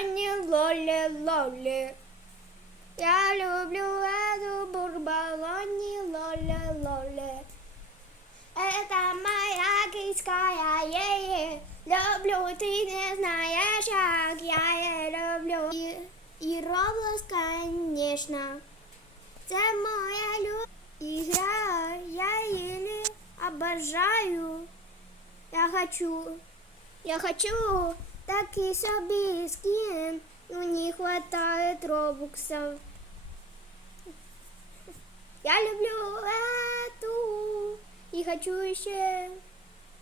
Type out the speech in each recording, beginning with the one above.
Ані лолі лолі. Я люблю эту бурбалони лолі лолі. Это моя киськая е Люблю, ты не знаешь, как я ее люблю. И, и Роблокс, конечно. Це моя люб... игра. Я її обожаю. Я хочу. Я хочу такий собі скін. Ну не хватает робоксов. Я люблю эту и хочу еще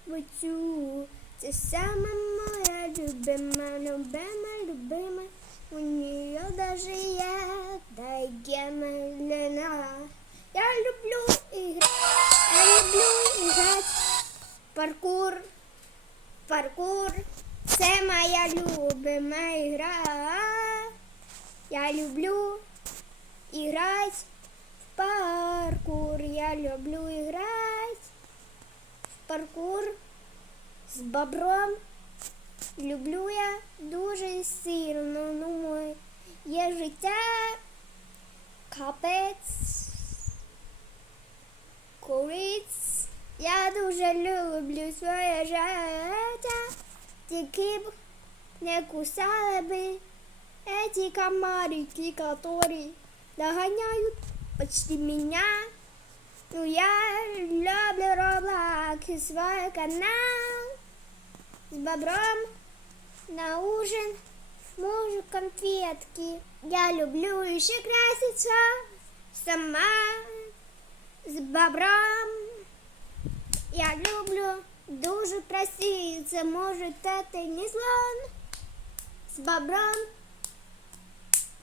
вот цю. Це сама моя любима, любима, любима. У нее даже есть гемелина. Любима игра. Я люблю играть в паркур. Я люблю играть в паркур з бобром. Люблю я дуже сильно. Ну, моє життя капець. Куриць. Я дуже люблю своє життя. Тільки б не кусали би эти комарики, которые догоняют почти меня. Ну, я люблю Роблок и свой канал с бобром на ужин. Может, конфетки. Я люблю еще краситься сама с бобром. Я люблю дуже проситься, может, это не слон с бобром.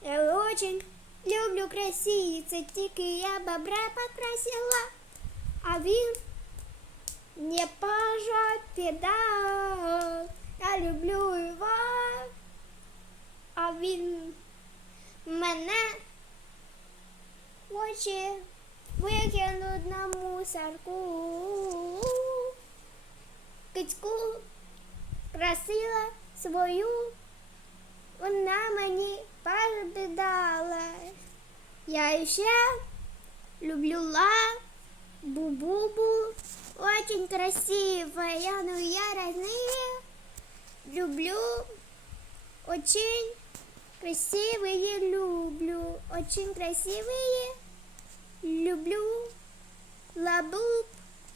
Я очень люблю краситься, тільки я бобра покрасила, а він не пожопі дав. Я люблю його, а він мене хоче викинуть на мусорку. Кицьку просила свою, вона мені пождала. Я ще люблю ла, бу-бу-бу, очень красивая, но я родные люблю, очень красивые люблю, очень красивые люблю. Лабуб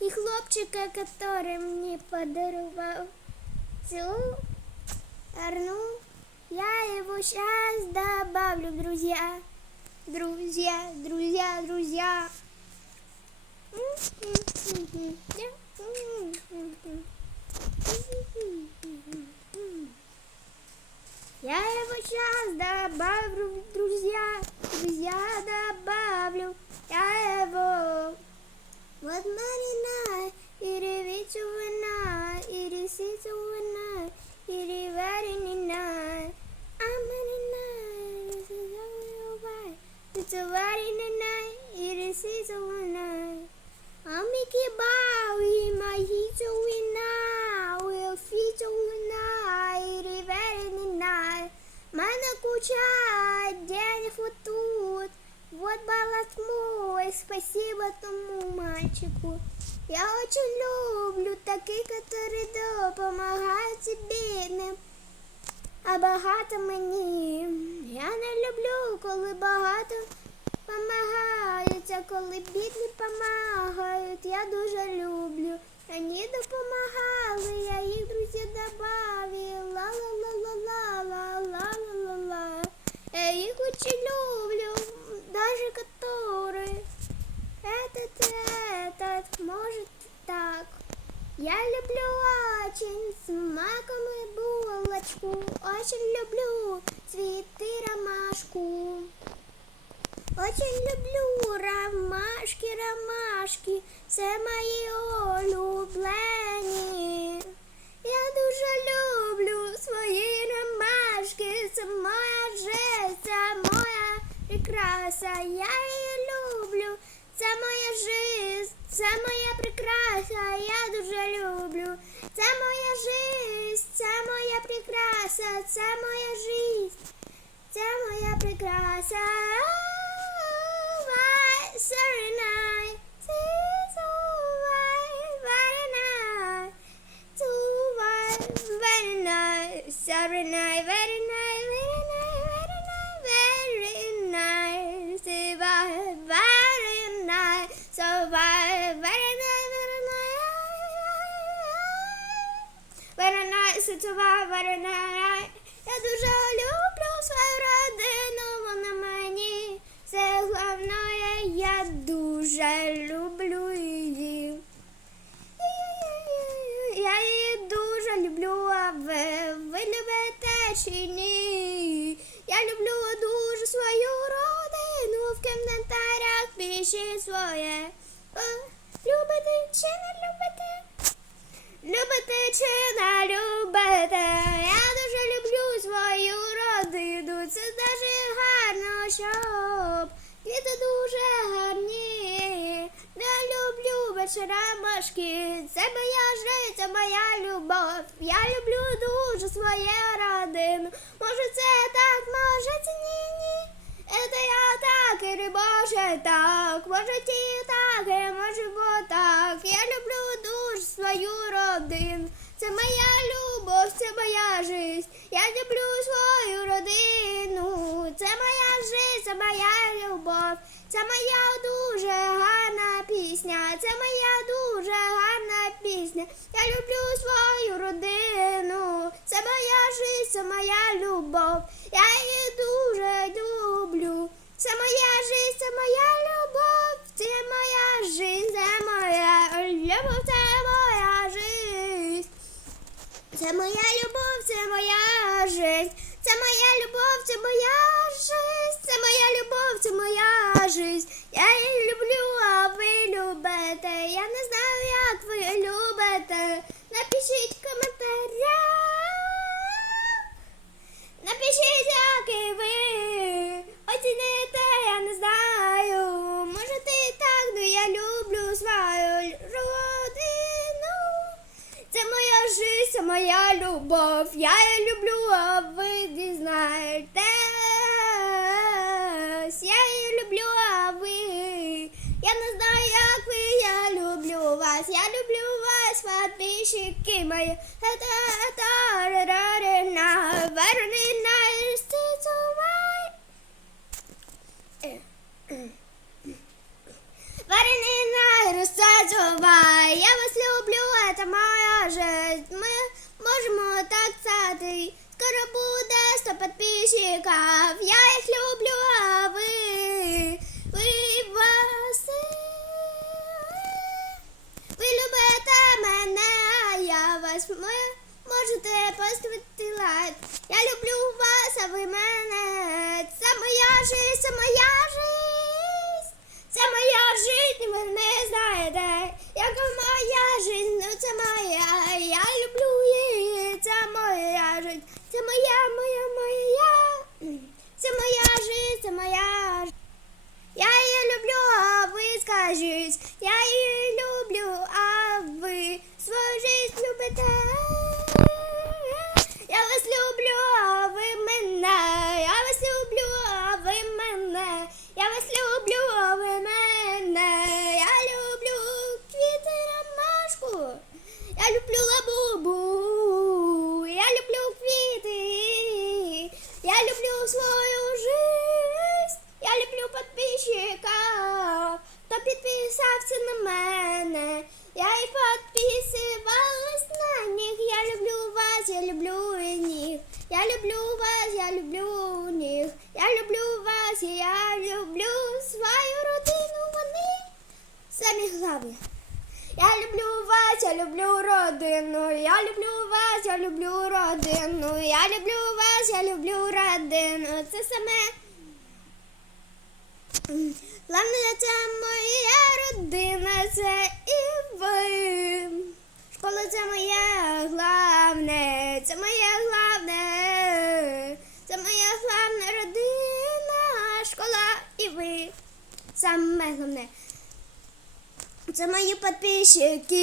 и хлопчика, который мне подарував цю арну. Я его сейчас добавлю, друзья. Друзья, друзья, друзья. Я его сейчас добавлю, друзья. Друзья, добавлю. Я его. Вот Марина, и ревицу вина, и ресицу вина, is season night. I'm Mickey Bowie, my heat's a winner, we'll feed a winner, it very night. Мене куча денег тут, вот баллад мой, спасибо тому мальчику. Я очень люблю таких, которые допомагають бідним. А багато мені. Я не люблю, коли багато помагаються, коли бідні помагають. Я дуже люблю. Мені допомагали, я їх друзі добавила. Ла-ла-ла-ла-ла-ла-ла-ла-ла. Я їх очень люблю, даже которые этот, этот, может так. Я люблю очень с маком и булочку. Очень люблю цветы Очень люблю ромашки, ромашки. Це мої улюблені. Я дуже люблю свої ромашки. Це моя жизнь, це моя прикраса. Я її люблю. Це моя жизнь, це моя прикраса, я дуже люблю. Це моя жизнь, це моя прикраса, це моя жизнь, це моя прикраса. Why, sorry night, so why, very night, so why, very nice, sorry night, very nice, very nice, very nice, very nice, so why, very nice, so why, very nice, very nice, very nice, so why, very nice. Я дуже люблю Дуже люблю її. Я її дуже люблю, а ви, ви любите чи ні? Я люблю дуже свою родину, в коментарях пишіть своє. Любите чи не любите? Любите чи не любите? Я дуже люблю свою родину. Це дуже гарно, щоб діти дуже гарні. Вечеремашки. Це моя життя, моя любов. Я люблю дуже свою родину. Може це так, може це ні, ні. Это я так, или може так, може ті так, і може бо так. Я люблю дуже свою родину. Це моя любов, це моя жизнь. Я люблю свою родину. Це моя жизнь, це моя любов. Це моя дуже гарна пісня. Це моя дуже гарна Я люблю свою родину. Це моя жизнь, це моя любов. Я її дуже люблю. Це моя жизнь, це моя любов. Це моя жизнь, це моя любов, це моя жизнь. Це моя любов, це моя жизнь. Це моя любов, це моя Напишіть в коментарях. Напишіть, як і ви оціните, я не знаю. Може ти так, но я люблю свою родину. Це моя це моя любов. Я її люблю, подписчики мої. Та-та-та-ра-ра-ра-на. Very nice to survive. Поставити лайк. Я люблю вас, а ви мене. Це моя жизнь, це моя жизнь. Це моя жизнь, ви не знаєте. Яка моя жизнь, підписався на мене. Я і підписувалась на них. Я люблю вас, я люблю них. Я люблю вас, я люблю них. Я люблю вас, я люблю свою родину. Вони самі головні. Я люблю вас, я люблю родину. Я люблю вас, я люблю родину. Я люблю вас, я люблю родину. Це саме. Головне, це моя родина, це і ви. Школа це моє головне, це моє головне, це моя головна родина, школа і ви. Саме головне. Це мої підписчики,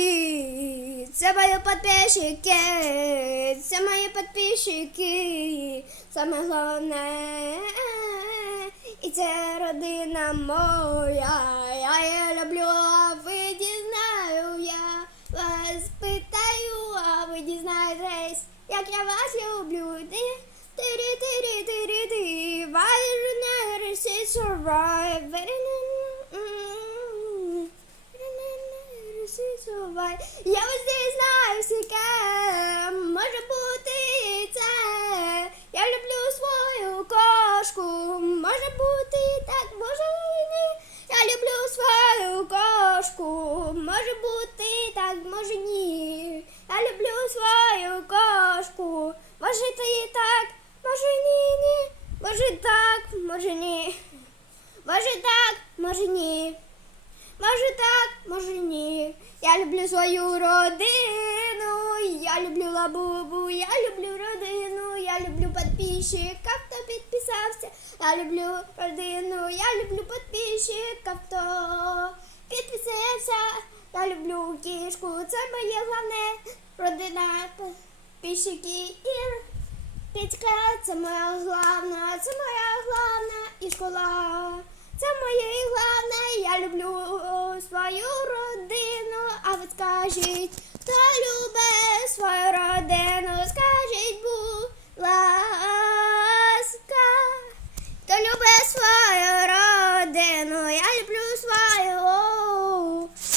це мої підписчики, це мої підписчики, саме головне, і це родина моя, я її люблю, а ви дізнаю, я вас питаю, а ви дізнаєтесь, як я вас люблю. Ти, тирі, тирі, тирі, ти, why you never say survive, Сувай. Я ось не знаю всяке, може бути і це. Я люблю свою кошку, може бути і так, може і ні. Я люблю свою кошку, може бути і так, може ні. Я люблю свою може і так, може ні, ні. Може так, може ні. Може так, може ні. Може так, може ні. Я люблю свою родину, я люблю лабубу, я люблю родину, я люблю підписчиків, хто підписався. Я люблю родину, я люблю підписчиків, хто підписався. Я люблю кішку, це моє головне родина, підписчики і Петька, це моя главна, це моя главна і школа. Це моє головне, я люблю свою родину. А ви скажіть, хто любить свою родину, скажіть, будь ласка, хто любить свою родину, я люблю свою,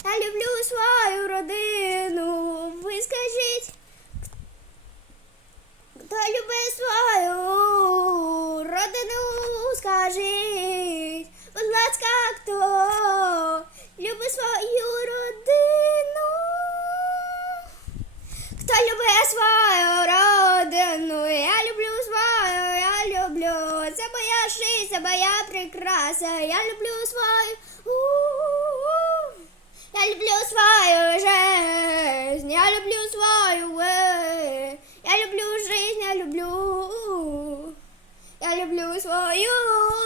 я люблю свою родину. Ви скажіть. Хто любить свою родину, скажіть, будь ласка, хто любить свою родину? Хто любить свою родину? Я люблю свою, я люблю. Це моя жизнь, це моя прикраса. Я люблю свою. Я люблю свою жизнь, я люблю свою Я люблю жизнь, я люблю Я люблю свою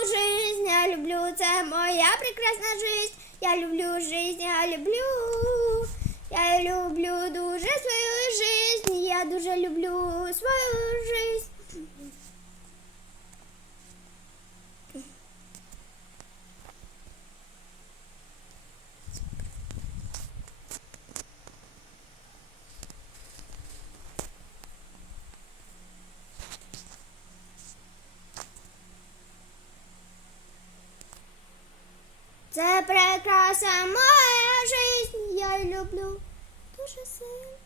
жизнь, я люблю, це моя прекрасна жизнь Я люблю жизнь, я люблю Я люблю дуже свою жизнь Я дуже люблю свою жизнь. Це прекрасна моя люблю дуже сильно.